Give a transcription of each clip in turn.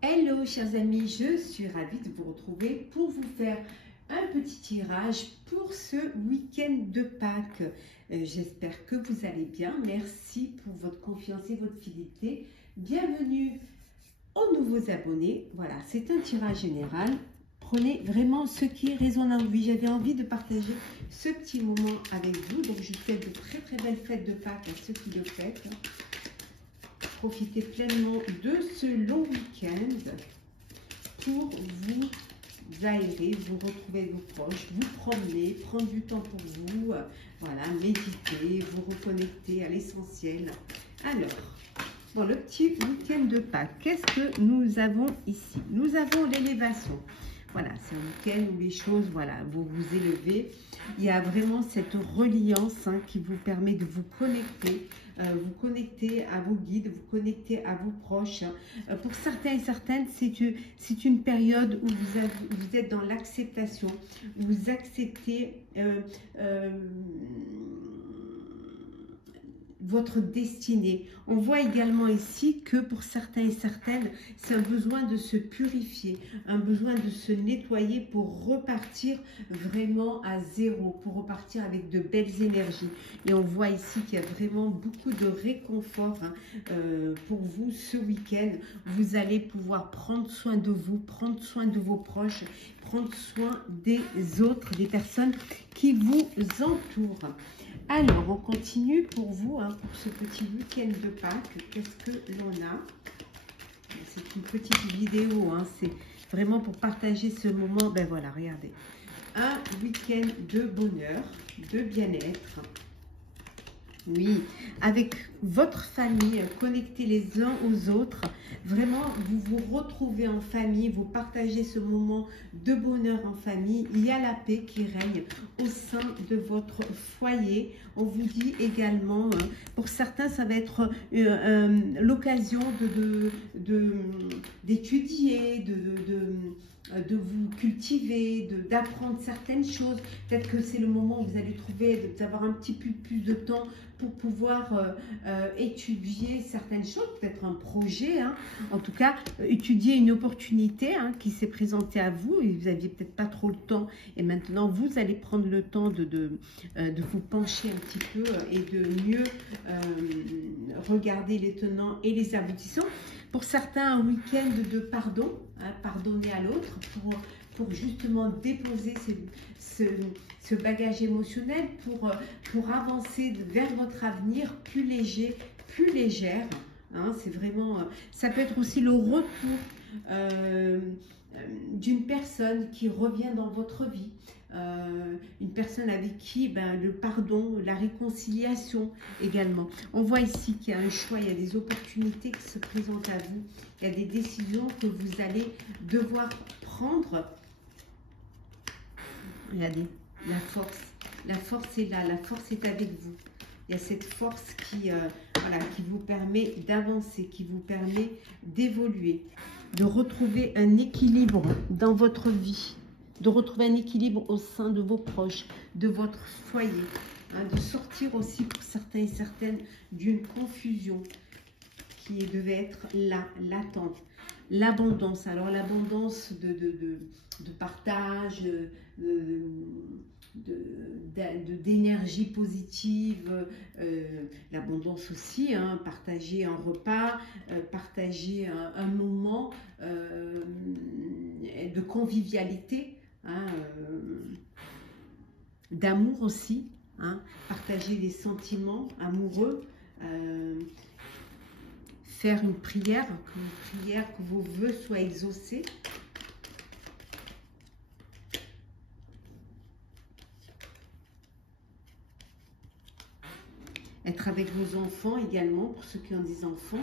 Hello chers amis, je suis ravie de vous retrouver pour vous faire un petit tirage pour ce week-end de Pâques. J'espère que vous allez bien. Merci pour votre confiance et votre fidélité. Bienvenue aux nouveaux abonnés. Voilà, c'est un tirage général. Prenez vraiment ce qui résonne en vous. J'avais envie de partager ce petit moment avec vous. Donc je souhaite de très belles fêtes de Pâques à ceux qui le fêtent. Profitez pleinement de ce long week-end pour vous aérer, vous retrouver vos proches, vous promener, prendre du temps pour vous, voilà, méditer, vous reconnecter à l'essentiel. Alors, bon, le petit week-end de Pâques, qu'est-ce que nous avons ici? Nous avons l'élévation. Voilà, c'est un week-end où les choses, voilà, vous vous élevez. Il y a vraiment cette reliance qui vous permet de vous connecter à vos guides, vous connecter à vos proches. Pour certains et certaines, c'est une période où vous êtes dans l'acceptation, vous acceptez votre destinée. On voit également ici que pour certains et certaines, c'est un besoin de se purifier, un besoin de se nettoyer pour repartir vraiment à zéro, pour repartir avec de belles énergies. Et on voit ici qu'il y a vraiment beaucoup de réconfort pour vous ce week-end. Vous allez pouvoir prendre soin de vous, prendre soin de vos proches, prendre soin des autres, des personnes qui vous entourent. Alors, on continue pour vous, pour ce petit week-end de Pâques. Qu'est-ce que l'on a? C'est une petite vidéo, c'est vraiment pour partager ce moment. Ben voilà, regardez. Un week-end de bonheur, de bien-être. Oui, avec votre famille, connectez les uns aux autres. Vraiment, vous vous retrouvez en famille, vous partagez ce moment de bonheur en famille. Il y a la paix qui règne au sein de votre foyer. On vous dit également, pour certains, ça va être l'occasion d'étudier, de vous cultiver, d'apprendre certaines choses. Peut-être que c'est le moment où vous allez trouver d'avoir un petit peu plus de temps pour pouvoir étudier certaines choses, peut-être un projet, en tout cas étudier une opportunité qui s'est présentée à vous et vous n'aviez peut-être pas trop le temps et maintenant vous allez prendre le temps de vous pencher un petit peu et de mieux regarder les tenants et les aboutissants. Pour certains, un week-end de pardon, pardonner à l'autre pour justement déposer ce bagage émotionnel, pour avancer vers votre avenir plus léger, plus légère. C'est vraiment, ça peut être aussi le retour d'une personne qui revient dans votre vie. Une personne avec qui le pardon, la réconciliation également. On voit ici qu'il y a un choix, il y a des opportunités qui se présentent à vous, il y a des décisions que vous allez devoir prendre. Regardez, la force est là, la force est avec vous. Il y a cette force qui vous permet d'avancer, qui vous permet d'évoluer, de retrouver un équilibre dans votre vie, de retrouver un équilibre au sein de vos proches, de votre foyer, de sortir aussi pour certains et certaines d'une confusion qui devait être là, latente. L'abondance, alors l'abondance de partage, d'énergie positive, l'abondance aussi, partager un repas, partager un moment de convivialité, d'amour aussi, partager des sentiments amoureux, faire une prière, que vos vœux soient exaucés. Être avec vos enfants également, pour ceux qui ont des enfants.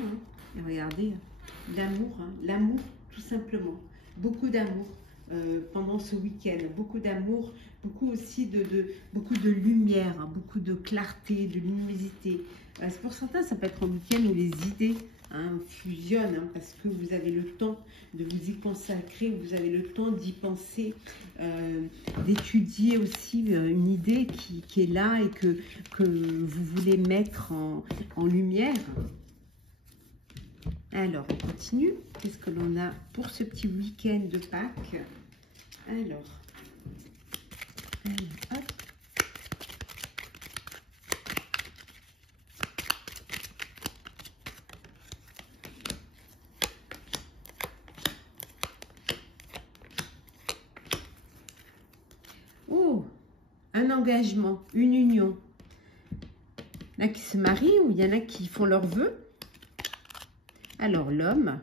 Et regardez, l'amour, l'amour tout simplement. Beaucoup d'amour pendant ce week-end. Beaucoup d'amour, beaucoup aussi beaucoup de lumière, beaucoup de clarté, de luminosité. Pour certains, ça peut être un week-end où les idées fusionnent, parce que vous avez le temps de vous y consacrer, vous avez le temps d'y penser, d'étudier aussi une idée qui est là et que vous voulez mettre en lumière. Alors, on continue. Qu'est-ce que l'on a pour ce petit week-end de Pâques? Alors, hop. Oh, un engagement, une union. Il y en a qui se marient ou il y en a qui font leurs vœux. Alors, l'homme,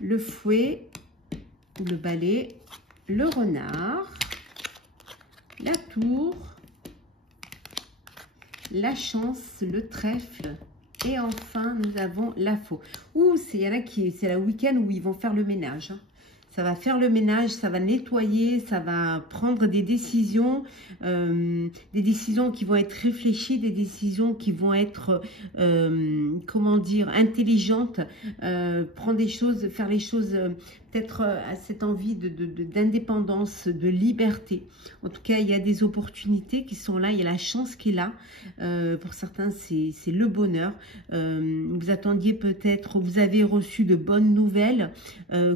le fouet ou le balai, le renard, la tour, la chance, le trèfle et enfin, nous avons la faux. Ouh, il y en a qui, c'est le week-end où ils vont faire le ménage, hein. Ça va faire le ménage, ça va nettoyer, ça va prendre des décisions qui vont être réfléchies, des décisions qui vont être, comment dire, intelligentes, prendre des choses, faire les choses, peut-être à cette envie d'indépendance, de liberté. En tout cas, il y a des opportunités qui sont là, il y a la chance qui est là. Pour certains, c'est le bonheur. Vous attendiez peut-être, vous avez reçu de bonnes nouvelles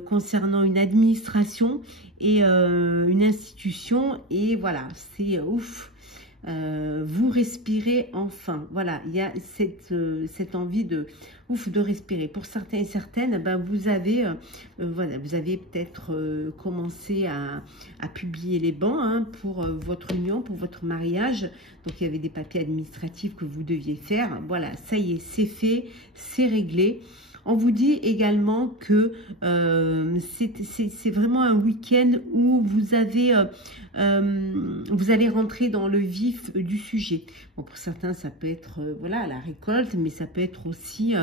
concernant une administration et une institution et voilà, c'est ouf. Vous respirez enfin. Voilà, il y a cette envie de ouf de respirer. Pour certains et certaines, ben, vous avez voilà, vous avez peut-être commencé à publier les bans hein, pour votre union, pour votre mariage. Donc il y avait des papiers administratifs que vous deviez faire. Voilà, ça y est, c'est fait, c'est réglé. On vous dit également que c'est vraiment un week-end où vous avez, vous allez rentrer dans le vif du sujet. Bon, pour certains, ça peut être voilà la récolte, mais ça peut être aussi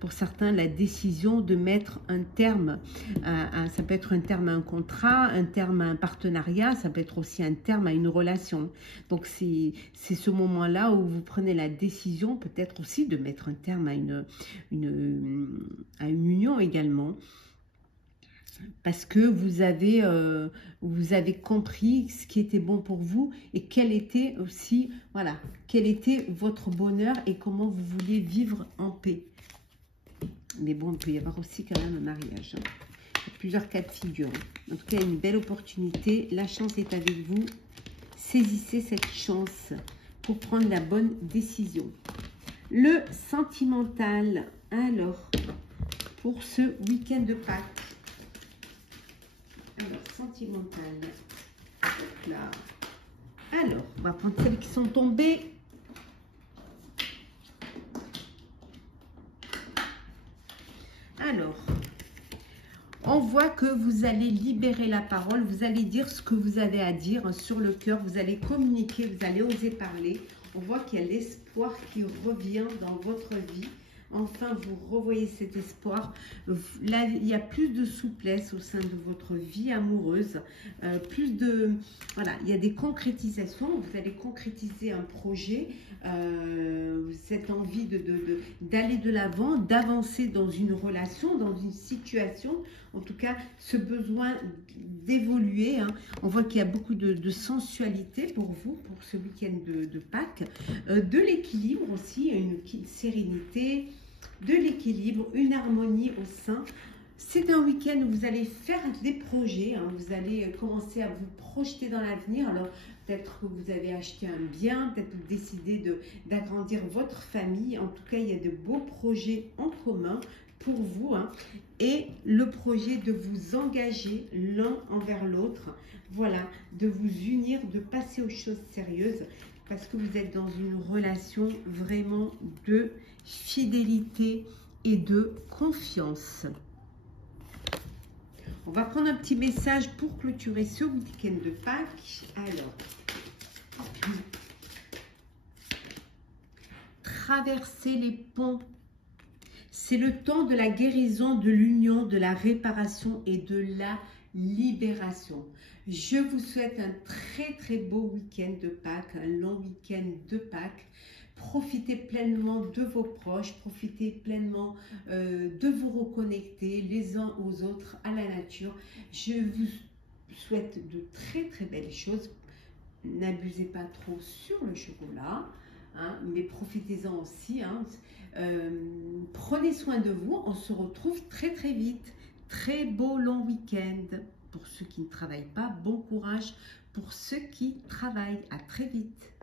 pour certains la décision de mettre un terme. Ça peut être un terme à un contrat, un terme à un partenariat, ça peut être aussi un terme à une relation. Donc c'est ce moment-là où vous prenez la décision, peut-être aussi de mettre un terme à une union également, parce que vous avez compris ce qui était bon pour vous et quel était aussi, voilà, quel était votre bonheur et comment vous vouliez vivre en paix. Mais bon, il peut y avoir aussi quand même un mariage. Hein. Il y a plusieurs cas de figure. En tout cas, une belle opportunité. La chance est avec vous. Saisissez cette chance pour prendre la bonne décision. Le sentimental, alors, pour ce week-end de Pâques. Alors, sentimental. Là. Alors, on va prendre celles qui sont tombées. Alors, on voit que vous allez libérer la parole, vous allez dire ce que vous avez à dire sur le cœur, vous allez communiquer, vous allez oser parler. On voit qu'il y a l'espoir qui revient dans votre vie. Enfin, vous revoyez cet espoir. Là, il y a plus de souplesse au sein de votre vie amoureuse. Plus de... Voilà, il y a des concrétisations. Vous allez concrétiser un projet. Cette envie d'aller de l'avant, d'avancer dans une relation, dans une situation. En tout cas, ce besoin d'évoluer. Hein. On voit qu'il y a beaucoup de sensualité pour vous, pour ce week-end de Pâques. De l'équilibre aussi, une sérénité, de l'équilibre, une harmonie au sein. C'est un week-end où vous allez faire des projets, hein, vous allez commencer à vous projeter dans l'avenir. Alors, peut-être que vous avez acheté un bien, peut-être que vous décidez d'agrandir votre famille. En tout cas, il y a de beaux projets en commun pour vous. Hein, et le projet de vous engager l'un envers l'autre. Voilà, de vous unir, de passer aux choses sérieuses. Parce que vous êtes dans une relation vraiment de fidélité et de confiance. On va prendre un petit message pour clôturer ce week-end de Pâques. Alors, traverser les ponts. C'est le temps de la guérison, de l'union, de la réparation et de la libération. Je vous souhaite un très beau week-end de Pâques, un long week-end de Pâques. Profitez pleinement de vos proches, profitez pleinement de vous reconnecter les uns aux autres, à la nature. Je vous souhaite de très belles choses. N'abusez pas trop sur le chocolat. hein, mais profitez-en aussi. Hein. Prenez soin de vous. On se retrouve très très vite. Très beau long week-end. Pour ceux qui ne travaillent pas, bon courage. Pour ceux qui travaillent, à très vite.